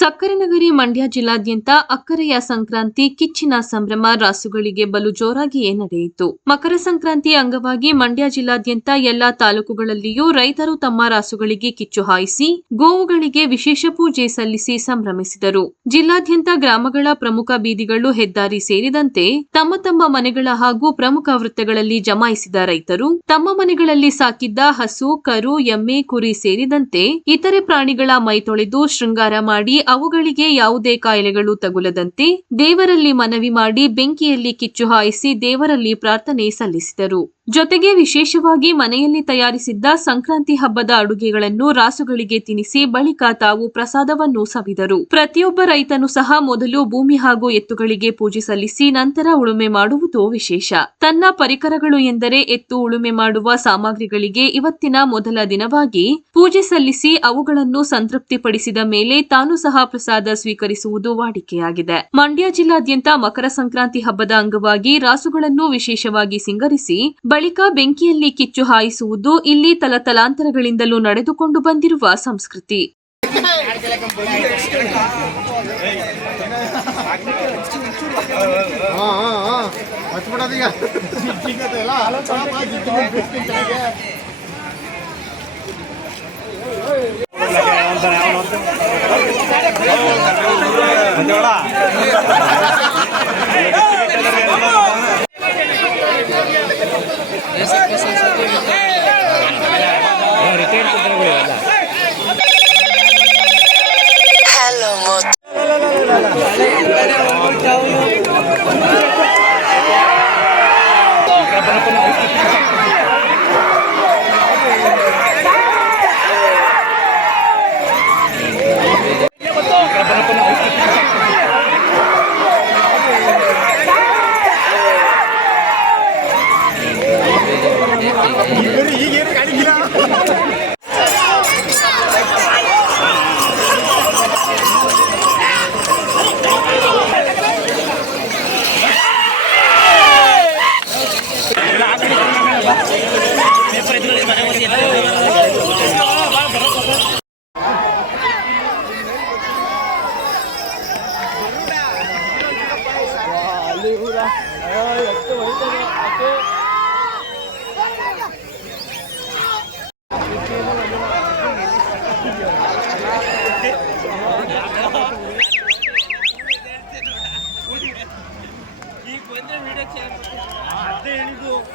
ಸಕ್ಕರೆ ನಗರಿ ಮಂಡ್ಯ ಜಿಲ್ಲಾದ್ಯಂತ ಅಕ್ಕರೆಯ ಸಂಕ್ರಾಂತಿ ಕಿಚ್ಚಿನ ಸಂಭ್ರಮ ರಾಸುಗಳಿಗೆ ಬಲು ಜೋರಾಗಿಯೇ ನಡೆಯಿತು. ಮಕರ ಸಂಕ್ರಾಂತಿ ಅಂಗವಾಗಿ ಮಂಡ್ಯ ಜಿಲ್ಲಾದ್ಯಂತ ಎಲ್ಲಾ ತಾಲೂಕುಗಳಲ್ಲಿಯೂ ರೈತರು ತಮ್ಮ ರಾಸುಗಳಿಗೆ ಕಿಚ್ಚು ಹಾಯಿಸಿ, ಗೋವುಗಳಿಗೆ ವಿಶೇಷ ಪೂಜೆ ಸಲ್ಲಿಸಿ ಸಂಭ್ರಮಿಸಿದರು. ಜಿಲ್ಲಾದ್ಯಂತ ಗ್ರಾಮಗಳ ಪ್ರಮುಖ ಬೀದಿಗಳು ಹೆದ್ದಾರಿ ಸೇರಿದಂತೆ ತಮ್ಮ ತಮ್ಮ ಮನೆಗಳ ಹಾಗೂ ಪ್ರಮುಖ ವೃತ್ತಗಳಲ್ಲಿ ಜಮಾಯಿಸಿದ ರೈತರು, ತಮ್ಮ ಮನೆಗಳಲ್ಲಿ ಸಾಕಿದ್ದ ಹಸು, ಕರು, ಎಮ್ಮೆ, ಕುರಿ ಸೇರಿದಂತೆ ಇತರೆ ಪ್ರಾಣಿಗಳ ಮೈ ತೊಳೆದು ಶೃಂಗಾರ ಮಾಡಿ ಅವುಗಳಿಗೆ ಯಾವುದೇ ಕಾಯಿಲೆಗಳು ತಗುಲದಂತೆ ದೇವರಲ್ಲಿ ಮನವಿ ಮಾಡಿ ಬೆಂಕಿಯಲ್ಲಿ ಕಿಚ್ಚು ಹಾಯಿಸಿ ದೇವರಲ್ಲಿ ಪ್ರಾರ್ಥನೆ ಸಲ್ಲಿಸಿದರು. ಜೊತೆಗೆ ವಿಶೇಷವಾಗಿ ಮನೆಯಲ್ಲಿ ತಯಾರಿಸಿದ್ದ ಸಂಕ್ರಾಂತಿ ಹಬ್ಬದ ಅಡುಗೆಗಳನ್ನು ರಾಸುಗಳಿಗೆ ತಿನ್ನಿಸಿ ಬಳಿಕ ತಾವು ಪ್ರಸಾದವನ್ನು ಸವಿದರು. ಪ್ರತಿಯೊಬ್ಬ ರೈತನು ಸಹ ಮೊದಲು ಭೂಮಿ ಹಾಗೂ ಎತ್ತುಗಳಿಗೆ ಪೂಜೆ ಸಲ್ಲಿಸಿ ನಂತರ ಉಳುಮೆ ಮಾಡುವುದು ವಿಶೇಷ. ತನ್ನ ಪರಿಕರಗಳು ಎಂದರೆ ಎತ್ತು, ಉಳುಮೆ ಮಾಡುವ ಸಾಮಗ್ರಿಗಳಿಗೆ ಇವತ್ತಿನ ಮೊದಲ ದಿನವಾಗಿ ಪೂಜೆ ಸಲ್ಲಿಸಿ ಅವುಗಳನ್ನು ಸಂತೃಪ್ತಿಪಡಿಸಿದ ಮೇಲೆ ತಾನು ಸಹ ಪ್ರಸಾದ ಸ್ವೀಕರಿಸುವುದು ವಾಡಿಕೆಯಾಗಿದೆ. ಮಂಡ್ಯ ಜಿಲ್ಲಾದ್ಯಂತ ಮಕರ ಸಂಕ್ರಾಂತಿ ಹಬ್ಬದ ಅಂಗವಾಗಿ ರಾಸುಗಳನ್ನು ವಿಶೇಷವಾಗಿ ಸಿಂಗರಿಸಿ ಬಳಿಕ ಬೆಂಕಿಯಲ್ಲಿ ಕಿಚ್ಚು ಹಾಯಿಸುವುದು ಇಲ್ಲಿ ತಲತಲಾಂತರಗಳಿಂದಲೂ ನಡೆದುಕೊಂಡು ಬಂದಿರುವ ಸಂಸ್ಕೃತಿ Yeah.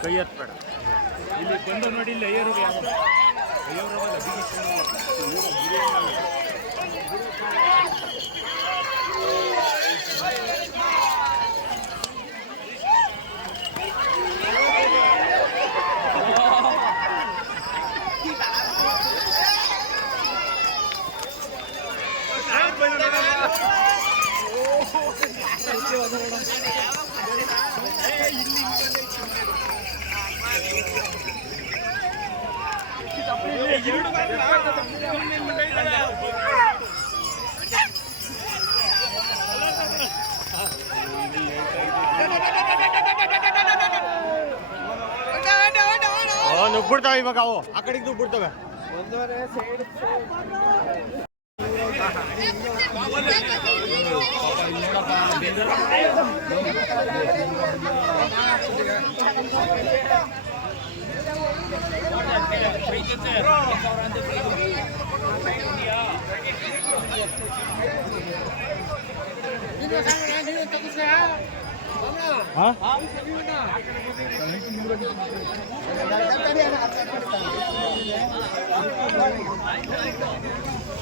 ಕೈ ಎತ್ಬೇಡ. ಇಲ್ಲಿ ಬಂದು ನೋಡಿ ಇಲ್ಲಿ ಅಯ್ಯರಿಗೆ ನುಗ್ಬಿಡ್ತಾವೆ ಇವಾಗ ಅವು ಆ ಕಡೆಗೆ ನುಗ್ಬಿಡ್ತವೆ Hah?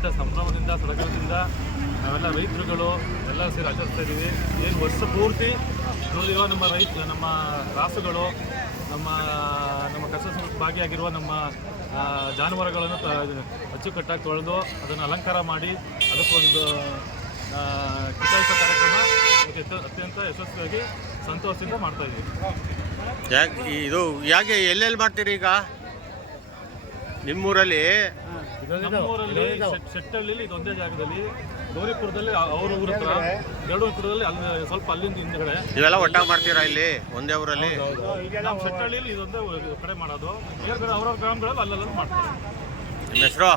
ಅತ್ಯಂತ ಸಂಭ್ರಮದಿಂದ ಸಡಗರದಿಂದ ನಾವೆಲ್ಲ ರೈತರುಗಳು ಎಲ್ಲ ಸೇರಿ ಆಚರಿಸ್ತಾ ಇದ್ದೀವಿ. ಏನು ವರ್ಷ ಪೂರ್ತಿ ಇರೋ ನಮ್ಮ ರೈತ ನಮ್ಮ ರಾಸುಗಳು ನಮ್ಮ ನಮ್ಮ ಕಸ ಭಾಗಿಯಾಗಿರುವ ನಮ್ಮ ಜಾನುವಾರುಗಳನ್ನು ಅಚ್ಚುಕಟ್ಟಾಗಿ ತೊಳೆದು ಅದನ್ನು ಅಲಂಕಾರ ಮಾಡಿ ಅದಕ್ಕೊಂದು ಆ, ಕಿತ್ತಾಯಿಸೋ ಕಾರ್ಯಕ್ರಮ ಅತ್ಯಂತ- ಯಶಸ್ವಿಯಾಗಿ ಸಂತೋಷದಿಂದ ಮಾಡ್ತಾ ಇದ್ದೀವಿ. ಇದು ಯಾಕೆ ಎಲ್ಲೆಲ್ಲಿ ಮಾಡ್ತೀರಿ ಈಗ? ನಿಮ್ಮೂರಲ್ಲಿ ನಮ್ಮೂರಲ್ಲಿ ಶೆಟ್- ಶೆಟ್ಟಹಳ್ಳಿಲಿ ಇದೊಂದೇ ಜಾಗದಲ್ಲಿ ಗೌರಿಪುರದಲ್ಲಿ ಅವ್ರ ಊರ ಹತ್ರ ಗರುಡಪುರದಲ್ಲಿ ಅಲ್ಲಿ ಸ್ವಲ್ಪ ಅಲ್ಲಿಂದ ಹಿಂದ್ಗಡೆ. ಇವೆಲ್ಲ ಒಟ್ಟಾಗಿ ಮಾಡ್ತೀರಾ ಇಲ್ಲಿ? ಒಂದೇ ಊರಲ್ಲಿ? ನಮ್ಮ ಶೆಟ್ಟಹಳ್ಳಿಲಿ ಇದೊಂದೇ ಕಡೆ ಮಾಡೋದು. ಬೇರೆ ಅವ್ರವ್ರ ಗ್ರಾಮಗಳಲ್ಲಿ ಅಲ್ಲೆಲ್ಲ ಮಾಡ್ತಾರೆ. ನಿಮ್ಮ ಹೆಸರು?